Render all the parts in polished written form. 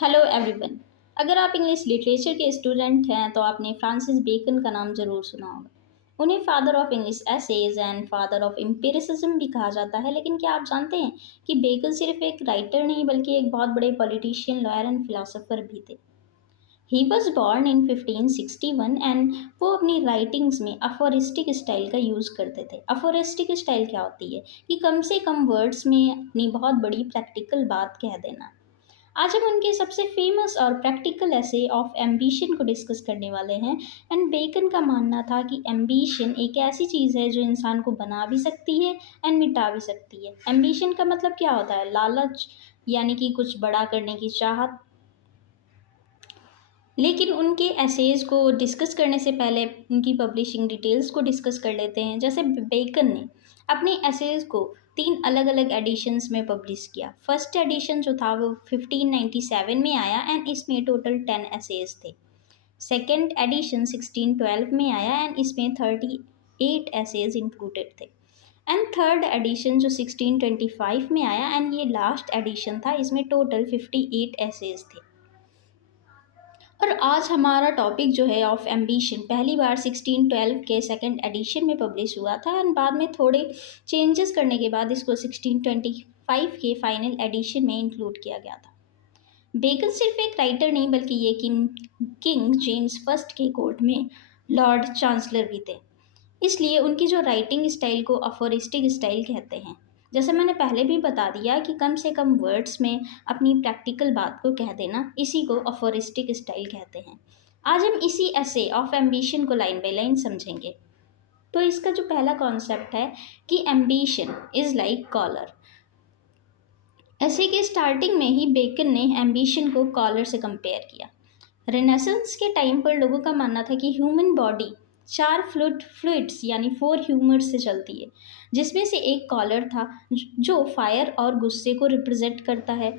Hello everyone. अगर आप English literature के स्टूडेंट हैं तो आपने फ्रांसिस बेकन का नाम ज़रूर सुना होगा। उन्हें father of English essays and father of empiricism भी कहा जाता है। लेकिन क्या आप जानते हैं कि बेकन सिर्फ एक राइटर नहीं बल्कि एक बहुत बड़े पॉलिटिशियन, लॉयर एंड फिलोसोफर भी थे। He was born in 1561 and वो अपनी राइटिंग्स में अफोरिस्टिक स्टाइल का यूज़ करते थे। अफोरिस्टिक स्टाइल क्या होती है कि कम से कम वर्ड्स में अपनी बहुत बड़ी प्रैक्टिकल बात कह देना। आज हम उनके सबसे फेमस और प्रैक्टिकल ऐसे ऑफ एम्बिशन को डिस्कस करने वाले हैं। एंड बेकन का मानना था कि एम्बिशन एक ऐसी चीज़ है जो इंसान को बना भी सकती है एंड मिटा भी सकती है। एम्बिशन का मतलब क्या होता है? लालच, यानी कि कुछ बड़ा करने की चाहत। लेकिन उनके एसेज को डिस्कस करने से पहले उनकी पब्लिशिंग डिटेल्स को डिस्कस कर लेते हैं। जैसे बेकन ने अपने एसेज को 3 अलग-अलग एडिशंस में पब्लिश किया। फर्स्ट एडिशन जो था वो 1597 में आया एंड इसमें टोटल 10 एसेज थे। सेकंड एडिशन 1612 में आया एंड इसमें 38 एसेज इंक्लूडेड थे। एंड थर्ड एडिशन जो 1625 में आया एंड ये लास्ट एडिशन था, इसमें टोटल 58 एसेज थे। और आज हमारा टॉपिक जो है ऑफ एम्बिशन पहली बार 1612 के सेकंड एडिशन में पब्लिश हुआ था एंड बाद में थोड़े चेंजेस करने के बाद इसको 1625 के फाइनल एडिशन में इंक्लूड किया गया था। बेकन सिर्फ एक राइटर नहीं बल्कि ये किंग जेम्स फर्स्ट के कोर्ट में लॉर्ड चांसलर भी थे। इसलिए उनकी जो राइटिंग स्टाइल को अफोरिस्टिक स्टाइल कहते हैं। जैसे मैंने पहले भी बता दिया कि कम से कम वर्ड्स में अपनी प्रैक्टिकल बात को कह देना, इसी को अफोरिस्टिक स्टाइल कहते हैं। आज हम इसी ऐसे ऑफ एम्बिशन को लाइन बाय लाइन समझेंगे। तो इसका जो पहला कॉन्सेप्ट है कि एम्बिशन इज लाइक कॉलर। ऐसे के स्टार्टिंग में ही बेकन ने एम्बिशन को कॉलर से कंपेयर किया। रेनेसेंस के टाइम पर लोगों का मानना था कि ह्यूमन बॉडी 4 फ्लूइड्स यानी 4 ह्यूमर्स से चलती है, जिसमें से एक कॉलर था जो फायर और गुस्से को रिप्रेजेंट करता है।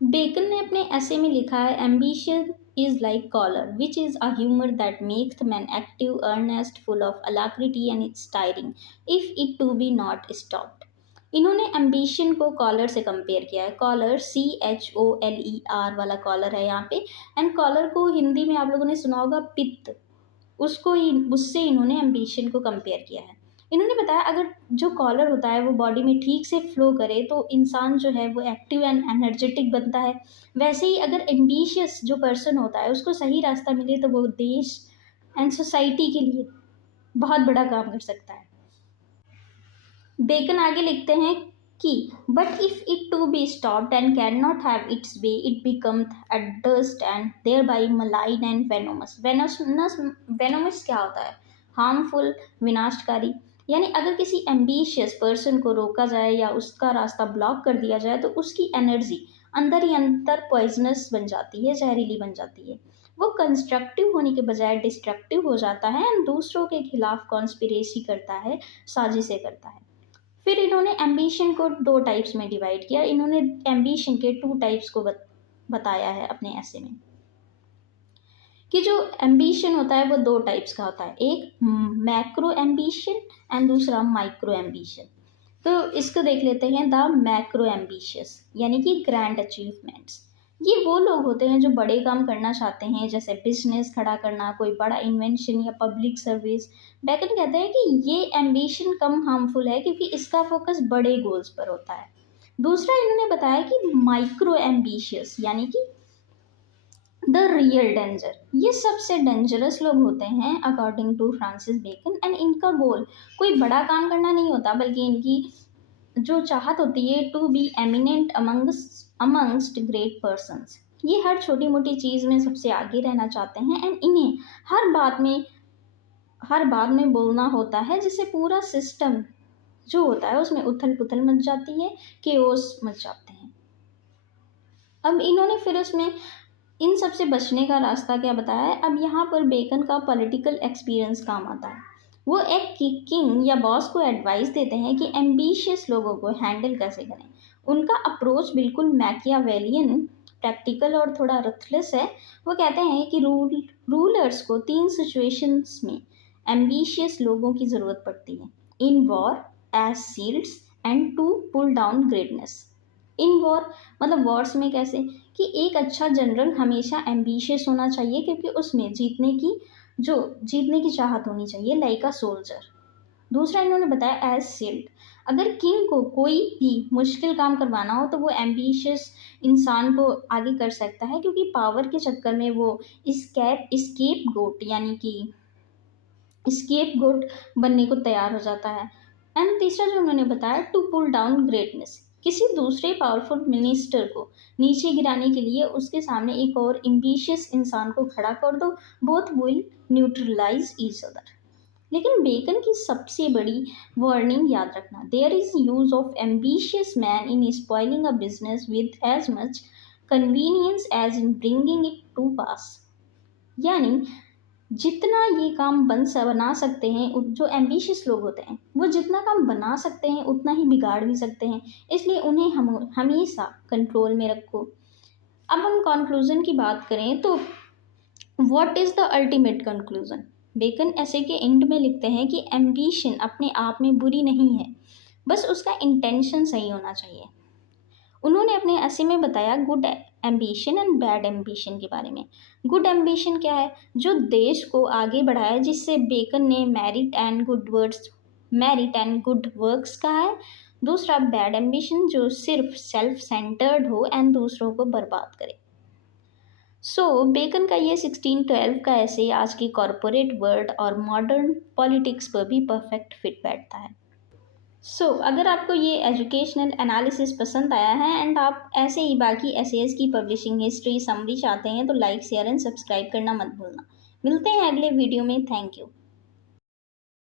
बेकन ने अपने ऐसे में लिखा है, ambition is like choler which is a humour that makes man active, earnest, full of alacrity and it's tiring if it to be not stopped. इन्होंने एम्बिशन को कॉलर से कंपेयर किया है। कॉलर CHOLER वाला कॉलर है यहाँ पे। And collar को हिंदी में आप लोगों ने सुना होगा पित्त, उसको ही उससे इन्होंने एम्बिशन को कंपेयर किया है। इन्होंने बताया अगर जो कॉलर होता है वो बॉडी में ठीक से फ्लो करे तो इंसान जो है वो एक्टिव एंड एनर्जेटिक बनता है। वैसे ही अगर एम्बिशियस जो पर्सन होता है उसको सही रास्ता मिले तो वो देश एंड सोसाइटी के लिए बहुत बड़ा काम कर सकता है। बेकन आगे लिखते हैं कि but if it to be stopped and can not have its way it become adust and thereby malign and venomous. Venomous क्या होता है? हार्मफुल, विनाशकारी। यानी अगर किसी एम्बिशियस पर्सन को रोका जाए या उसका रास्ता ब्लॉक कर दिया जाए तो उसकी एनर्जी अंदर ही अंदर पॉइजनस बन जाती है, जहरीली बन जाती है। वो कंस्ट्रक्टिव होने के बजाय डिस्ट्रक्टिव हो जाता है एंड दूसरों के खिलाफ कॉन्स्पिरेसी करता है, साजिशें करता है। फिर इन्होंने एम्बिशन को 2 टाइप्स में डिवाइड किया। इन्होंने एम्बिशन के 2 टाइप्स को बताया है अपने ऐसे में कि जो एम्बिशन होता है वो 2 टाइप्स का होता है, एक मैक्रो एम्बिशन एंड दूसरा माइक्रो एम्बिशन। तो इसको देख लेते हैं। द मैक्रो एम्बिशियस यानी कि ग्रैंड अचीवमेंट्स, ये वो लोग होते हैं जो बड़े काम करना चाहते हैं, जैसे बिजनेस खड़ा करना, कोई बड़ा इन्वेंशन या पब्लिक सर्विस। बेकन कहते हैं कि ये एम्बिशन कम हार्मफुल है क्योंकि इसका फोकस बड़े गोल्स पर होता है। दूसरा इन्होंने बताया कि माइक्रो एम्बिशियस यानी कि द रियल डेंजर, ये सबसे डेंजरस लोग होते हैं according to Francis Bacon. And इनका गोल कोई बड़ा काम करना नहीं होता बल्कि इनकी जो चाहत होती है to be eminent amongst great persons. ये हर छोटी मोटी चीज़ में सबसे आगे रहना चाहते हैं एंड इन्हें हर बात में बोलना होता है, जिससे पूरा सिस्टम जो होता है उसमें उथल पुथल मच जाती है, केओस मच जाते हैं। अब इन्होंने फिर उसमें इन सब से बचने का रास्ता क्या बताया है? अब यहाँ पर बेकन का पॉलिटिकल एक्सपीरियंस काम आता है। वो एक किंग या बॉस को एडवाइस देते हैं कि एम्बिशियस लोगों को हैंडल कैसे करें। उनका अप्रोच बिल्कुल मैकियावेलियन, प्रैक्टिकल और थोड़ा रथलेस है। वो कहते हैं कि रूलर्स को 3 सिचुएशंस में एम्बिशियस लोगों की ज़रूरत पड़ती है, in war, as shields and to pull down greatness. In war मतलब वॉर्स में कैसे कि एक अच्छा जनरल हमेशा एम्बिशियस होना चाहिए, क्योंकि उसमें जीतने की चाहत होनी चाहिए, लाइक अ सोल्जर। दूसरा इन्होंने बताया एज शील्ड, अगर किंग को कोई भी मुश्किल काम करवाना हो तो वो एम्बिशियस इंसान को आगे कर सकता है, क्योंकि पावर के चक्कर में वो स्केप गोट यानी कि स्केप गोट बनने को तैयार हो जाता है। एंड तीसरा जो उन्होंने बताया, टू पुल डाउन ग्रेटनेस, किसी दूसरे पावरफुल मिनिस्टर को नीचे गिराने के लिए उसके सामने एक और एम्बिशियस इंसान को खड़ा कर दो, both will neutralise each other. लेकिन बेकन की सबसे बड़ी वार्निंग याद रखना, there is use of ambitious man in spoiling a business with as much convenience as in bringing it to pass. यानी जितना ये काम बना सकते हैं, जो एम्बिशियस लोग होते हैं वो जितना काम बना सकते हैं उतना ही बिगाड़ भी सकते हैं, इसलिए उन्हें हम हमेशा कंट्रोल में रखो। अब हम कंक्लूजन की बात करें तो what is the ultimate conclusion, Bacon ऐसे के एंड में लिखते हैं कि एम्बिशन अपने आप में बुरी नहीं है, बस उसका इंटेंशन सही होना चाहिए। उन्होंने अपने ऐसे में बताया good ambition and bad ambition के बारे में। गुड एम्बिशन क्या है, जो देश को आगे बढ़ाए, जिससे बेकन ने मेरिट एंड गुड वर्क्स कहा है। दूसरा बैड एम्बिशन, जो सिर्फ सेल्फ सेंटर्ड हो एंड दूसरों को बर्बाद करे। बेकन का ये 1612 का ऐसे आज की कॉरपोरेट वर्ल्ड और मॉडर्न पॉलिटिक्स पर भी परफेक्ट फिट बैठता है। अगर आपको ये एजुकेशनल एनालिसिस पसंद आया है एंड आप ऐसे ही बाकी एसेज की पब्लिशिंग हिस्ट्री समरी चाहते हैं तो लाइक शेयर एंड सब्सक्राइब करना मत भूलना। मिलते हैं अगले वीडियो में। Thank you.